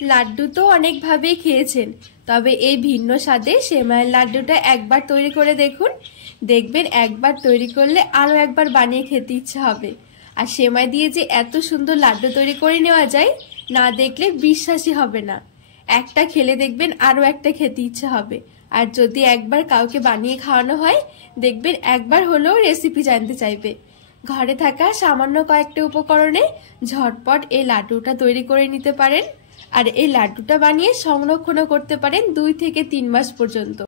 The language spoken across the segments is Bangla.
লাড্ডু তো অনেকভাবেই খেয়েছেন, তবে এই ভিন্ন স্বাদে সেমাইয়ের লাড্ডুটা একবার তৈরি করে দেখুন। দেখবেন একবার তৈরি করলে আরও একবার বানিয়ে খেতে ইচ্ছা হবে। আর সেমাই দিয়ে যে এত সুন্দর লাড্ডু তৈরি করে নেওয়া যায়, না দেখলে বিশ্বাসই হবে না। একটা খেলে দেখবেন আরও একটা খেতে ইচ্ছা হবে। আর যদি একবার কাউকে বানিয়ে খাওয়ানো হয়, দেখবেন একবার হলেও রেসিপি জানতে চাইবে। ঘরে থাকা সামান্য কয়েকটা উপকরণে ঝটপট এই লাড্ডুটা তৈরি করে নিতে পারেন। আর এই লাড্ডুটা বানিয়ে সংরক্ষণও করতে পারেন 2 থেকে 3 মাস পর্যন্ত।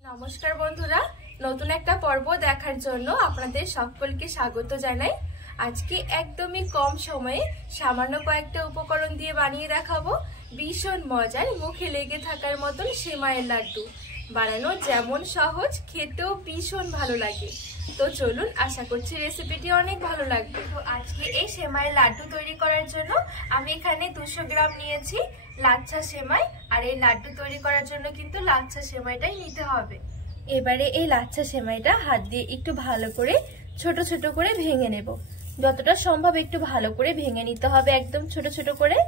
নমস্কার বন্ধুরা, নতুন একটা পর্ব দেখার জন্য আপনাদের সকলকে স্বাগত জানাই। আজকে একদমই কম সময়ে সামান্য কয়েকটা উপকরণ দিয়ে বানিয়ে দেখাবো ভীষণ মজার, মুখে লেগে থাকার মতন সেমাইয়ের লাড্ডু। বানানো যেমন সহজ, খেতেও ভীষণ ভালো লাগে। তো চলুন, আশা করছি রেসিপিটি অনেক ভালো লাগবে। তো আজকে এই সেমাইয়ের লাড্ডু তৈরি করার জন্য আমি এখানে 200 গ্রাম নিয়েছি লাচ্ছা সেমাই। আর এই লাড্ডু তৈরি করার জন্য কিন্তু লাচ্ছা সেমাইটাই নিতে হবে। এবারে এই লাচ্ছা সেমাইটা হাত দিয়ে একটু ভালো করে ছোট ছোট করে ভেঙে নেব। যতটা সম্ভব একটু ভালো করে ভেঙে নিতে হবে, একদম ছোট ছোট করে।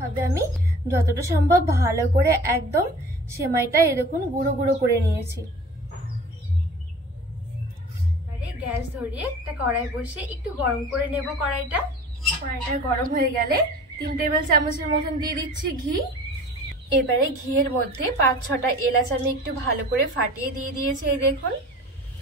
ভাবে আমি যতটা সম্ভব ভালো করে একদম সেমাইটা এরকম গুঁড়ো গুঁড়ো করে নিয়েছি। গ্যাস ধরিয়ে একটা কড়াই বসিয়ে একটু গরম করে নেব কড়াইটা। কড়াইটা গরম হয়ে গেলে 3 টেবিল চামচের মতন দিয়ে দিচ্ছি ঘি। এবারে ঘিয়ের মধ্যে 5-6টা এলাচ আমি একটু ভালো করে ফাটিয়ে দিয়ে দিয়েছি, এই দেখুন।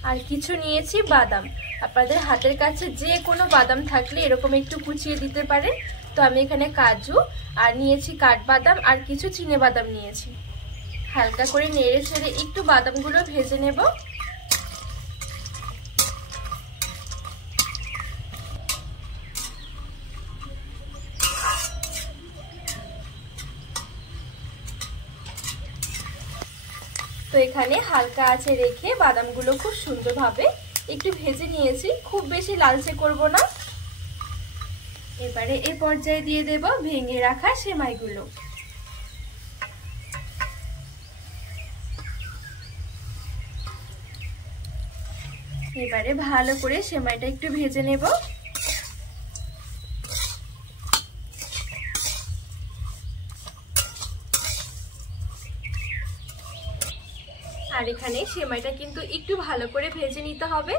আর কিছু নিয়েছি বাদাম। আপনাদের হাতের কাছে যে কোনো বাদাম থাকলে এরকম একটু কুচিয়ে দিতে পারেন। তো আমি এখানে কাজু আর নিয়েছি কাঠবাদাম আর কিছু চিনে বাদাম নিয়েছি। হালকা করে নেড়ে ছেড়ে একটু বাদামগুলো ভেজে নেব। তো এখানে হালকা আঁচে রেখে বাদামগুলো খুব সুন্দরভাবে একটু ভেজে নিয়েছি, খুব বেশি লালচে করব না। এবারে এই পর্যায়ে দিয়ে দেব ভেঙে রাখা সেমাইগুলো। এবারে ভালো করে সেমাইটা একটু ভেজে নেব। আর এখানে সেমাইটা কিন্তু একটু ভালো করে ভেজে নিতে হবে।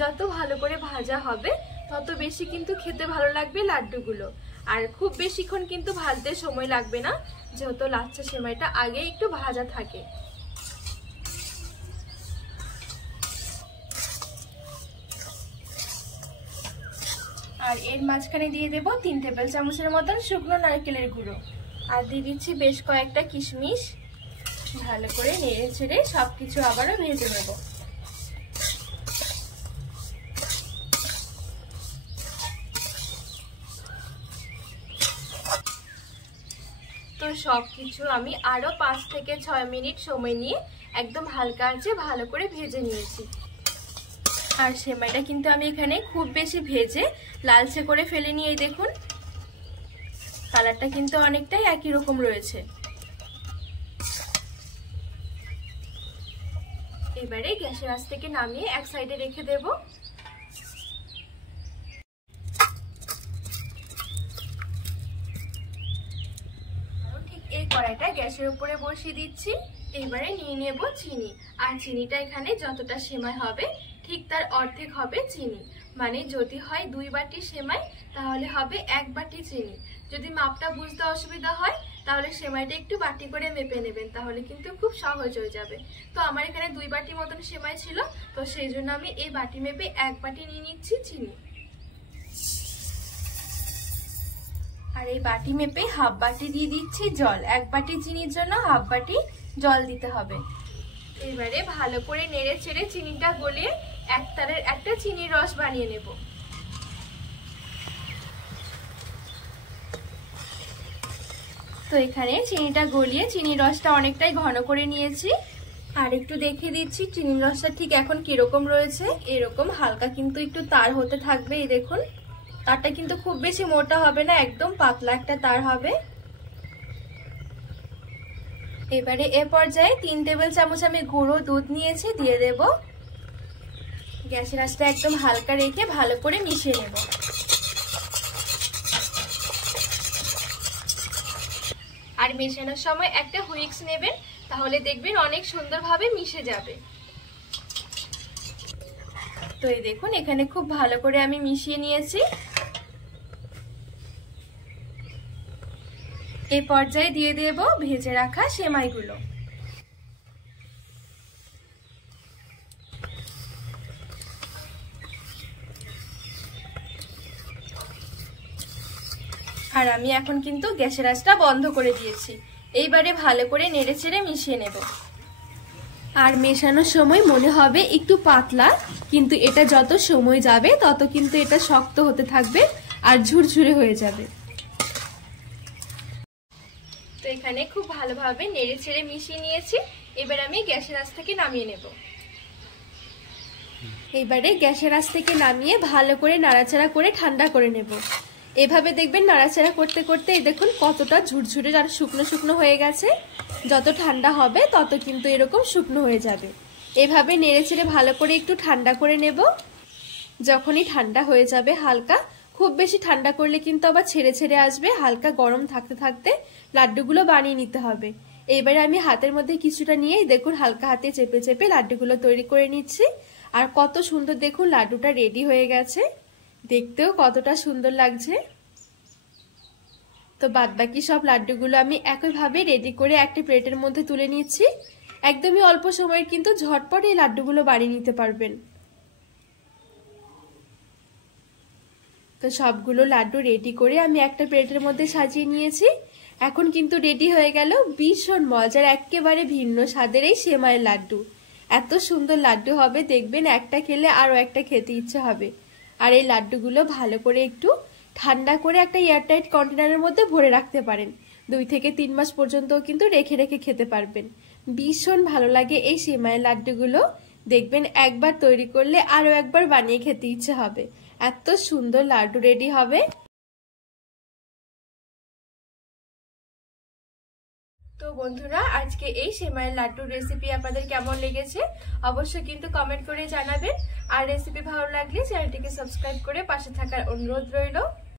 যত ভালো করে ভাজা হবে তত বেশি কিন্তু খেতে ভালো লাগবে লাড্ডুগুলো। আর খুব বেশিক্ষণ কিন্তু ভাজতে সময় লাগবে না, যেহেতু লাচ্ছা সেমাইটা আগে একটু ভাজা থাকে। আর এর মাঝখানে দিয়ে দেব 3 টেবিল চামচের মতন শুকনো নারকেলের গুঁড়ো। আর দিয়ে দিচ্ছি বেশ কয়েকটা কিশমিশ। ভালো করে নেড়ে ছেড়ে সবকিছু আবারও ভেজে নেব। তো সবকিছু আমি আরো 5 থেকে 6 মিনিট সময় নিয়ে একদম হালকা আঁচে ভালো করে ভেজে নিয়েছি। আর সেমাইটা কিন্তু আমি এখানে খুব বেশি ভেজে লালচে করে ফেলিনি, এই দেখুন। কালারটা কিন্তু অনেকটাই একই রকম রয়েছে। এবারে গ্যাসের আঁচ থেকে নামিয়ে এক সাইডে রেখে দেব। ঠিক এই কড়াইটা গ্যাসের উপরে বসিয়ে দিচ্ছি। এবারে নিয়ে নেব চিনি। আর চিনিটা এখানে যতটা সেমাই হবে ঠিক তার অর্ধেক হবে চিনি। মানে যদি হয় 2 বাটি সেমাই, তাহলে হবে 1 বাটি চিনি। যদি মাপটা বুঝতে অসুবিধা হয় তাহলে সেমাইটা একটু বাটি করে মেপে নেবেন, তাহলে কিন্তু খুব সহজ হয়ে যাবে। তো আমার এখানে 2 বাটি মতন সেমাই ছিল, তো সেই জন্য আমি এই বাটি মেপে 1 বাটি নিয়ে নিচ্ছি চিনি। আর এই বাটি মেপে হাফ বাটি দিয়ে দিচ্ছি জল। 1 বাটি চিনির জন্য হাফ বাটি জল দিতে হবে। এবারে ভালো করে নেড়ে ছেড়ে চিনিটা গলিয়ে একতারের একটা চিনির রস বানিয়ে নেব। তো এখানে চিনিটা গলিয়ে চিনির রসটা অনেকটাই ঘন করে নিয়েছি। আর একটু দেখে দিচ্ছি চিনির রসটা ঠিক এখন কিরকম রয়েছে। এরকম হালকা কিন্তু একটু তার হতে থাকবে, এই দেখুন। তারটা কিন্তু খুব বেশি মোটা হবে না, একদম পাতলা একটা তার হবে। এবারে এ পর্যায়ে 3 টেবিল চামচ আমি গুঁড়ো দুধ নিয়েছি, দিয়ে দেব। গ্যাসের আঁচটা একদম হালকা রেখে ভালো করে মিশিয়ে নেব। আর মেশানোর সময় একটা হুইস্ক নেবেন, তাহলে দেখবেন অনেক সুন্দরভাবে মিশে যাবে। তো এই দেখুন এখানে খুব ভালো করে আমি মিশিয়ে নিয়েছি। এই পর্যায়ে দিয়ে দেব ভেজে রাখা সেমাইগুলো। আর আমি এখন কিন্তু গ্যাসের আঁচটা বন্ধ করে দিয়েছি। এইবারে ভালো করে নেড়েচেড়ে মিশিয়ে নেব। আর মেশানোর সময় মনে হবে একটু পাতলা, কিন্তু এটা যত সময় যাবে তত কিন্তু এটা শক্ত হতে থাকবে আর ঝুরঝুরে হয়ে যাবে। তো এখানে খুব ভালোভাবে নেড়েচেড়ে মিশিয়ে নিয়েছি। এবার আমি গ্যাসের আঁচ থেকে নামিয়ে নেব। এবারে গ্যাসের আঁচ থেকে নামিয়ে ভালো করে নাড়াচাড়া করে ঠান্ডা করে নেব। এভাবে দেখবেন নাড়াচাড়া করতে করতে এই দেখুন কতটা ঝুরঝুরে আর শুকনো শুকনো হয়ে গেছে। যত ঠান্ডা হবে তত কিন্তু এরকম শুকনো হয়ে যাবে। এভাবে নেড়েচেড়ে ভালো করে একটু ঠান্ডা করে নেব। যখনই ঠান্ডা হয়ে যাবে হালকা, খুব বেশি ঠান্ডা করলে কিন্তু আবার ছেড়ে ছেড়ে আসবে, হালকা গরম থাকতে থাকতে লাড্ডুগুলো বানিয়ে নিতে হবে। এবারে আমি হাতের মধ্যে কিছুটা নিয়ে দেখুন হালকা হাতে চেপে চেপে লাড্ডুগুলো তৈরি করে নিচ্ছি। আর কত সুন্দর দেখুন লাড্ডুটা রেডি হয়ে গেছে, দেখতেও কতটা সুন্দর লাগছে। তো বাদবাকি সব লাড্ডুগুলো আমি একইভাবে রেডি করে একটা প্লেটের মধ্যে তুলে নিচ্ছি। একদমই অল্প সময়ে কিন্তু ঝটপট এই লাড্ডুগুলো বানিয়ে নিতে পারবেন। তো সবগুলো লাড্ডু রেডি করে আমি একটা প্লেটের মধ্যে সাজিয়ে নিয়েছি। এখন কিন্তু রেডি হয়ে গেল ভীষণ মজার একেবারে ভিন্ন স্বাদের এই সেমাইয়ের লাড্ডু। এত সুন্দর লাড্ডু হবে দেখবেন একটা খেলে আরো একটা খেতে ইচ্ছে হবে। আর এই লাড্ডুগুলো ভালো করে একটু ঠান্ডা করে একটা এয়ারটাইট কন্টেনারের মধ্যে ভরে রাখতে পারেন। 2 থেকে 3 মাস পর্যন্ত কিন্তু রেখে রেখে খেতে পারবেন। ভীষণ ভালো লাগে এই সেমাইয়ের লাড্ডুগুলো, দেখবেন একবার তৈরি করলে আরো একবার বানিয়ে খেতে ইচ্ছে হবে। এত সুন্দর লাড্ডু রেডি হবে। তো বন্ধুরা আজকে এই সেমাইয়ের লাড্ডুর রেসিপি আপনাদের কেমন লেগেছে অবশ্যই কিন্তু কমেন্ট করে জানাবেন। আর রেসিপি ভালো লাগলে চ্যানেলটিকে সাবস্ক্রাইব করে পাশে থাকার অনুরোধ রইল।